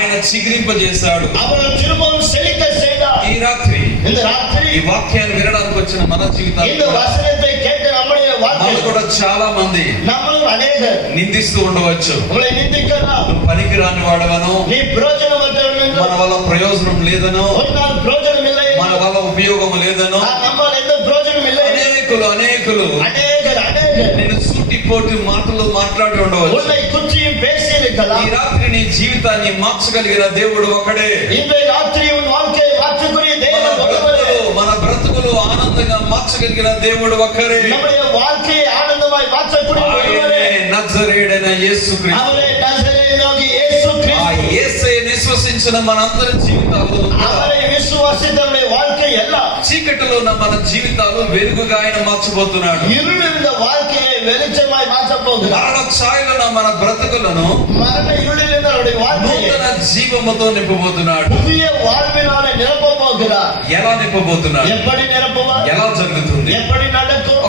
ఆయన చిగురింపజేశాడు. அவரை திரும்பவும் செழிக்க செய்தார். ఈ రాత్రి இந்த ராத்திரி ఈ వాక్యాన్ని వినడానికి వచ్చిన మన இந்த జీవితాల్లో வசனத்தை கேட்க நம்முடைய మనలో வாழ்க்கை కూడా చాలా మంది நம்மளும் அநேகர் నిందిస్తూ ఉండవచ్చు. உங்களை நிந்திக்கலாம். నువ్వు పనికిరాని వాడవను, நீ பிரயோஜனமற்றவன் என்று, మన వల్ల ప్రయోజనం లేదనో, உன்னால் பிரயோஜனம் இல்லை, మన వల్ల ఉపయోగం లేదనో நம்மால் எந்த பிரயோஜனம் இல்லை. అనేకులు அநேகர் నేను సూటిపోటి మాటలు మాట్లాడి ఉండవచ్చు. உன்னை குற்றியும் பேசி ఈ இருக்கலாம். రాత్రి నీ జీవితాన్ని మార్చగలిగిన దేవుడు ఒకడే. இந்த ராத்திரி உன் வாழ்க்கையை மாற்றக்கூடிய தேவன் ஒருவரே. మన బ్రతుకులు ఆనందంగా మార్చగలిగిన దేవుడు ఒక్కరే. நம்முடைய வாழ்க்கையை ஆனந்தமாய் மாற்றக்கூடிய ஒருவரே. నజరేయుడైన యేసుక్రీస్తు. அவரே நசரேயனாகிய இயேசு ఆ கிறிஸ்து. యేసయ్య విశ్వసించిన మనందరి జీవితాలు அவரை விசுவாசித்தவருடைய வாழ்க்கை எல்லாம் చీకటిలో ఉన్న మన జీవితాలు వెలుగుగా ఆయన మార్చబోతున్నాడు. இருள் இருந்த வாழ்க்கையை வெளிச்சமாய் மாற்றப் போகிறார். మరణ ఛాయలో ఉన్న మన బ్రతుకులను மரண இருளில் இருந்த அவருடைய வாழ்க்கையை నూతన జీవముతో నింపబోతున్నాడు. புதிய வாழ்வினாலே நிரப்பப் போகிறார். ఎలా నింపబోతున్నాడు? எப்படி நிரப்புவார்? ఎలా జరుగుతుంది? எப்படி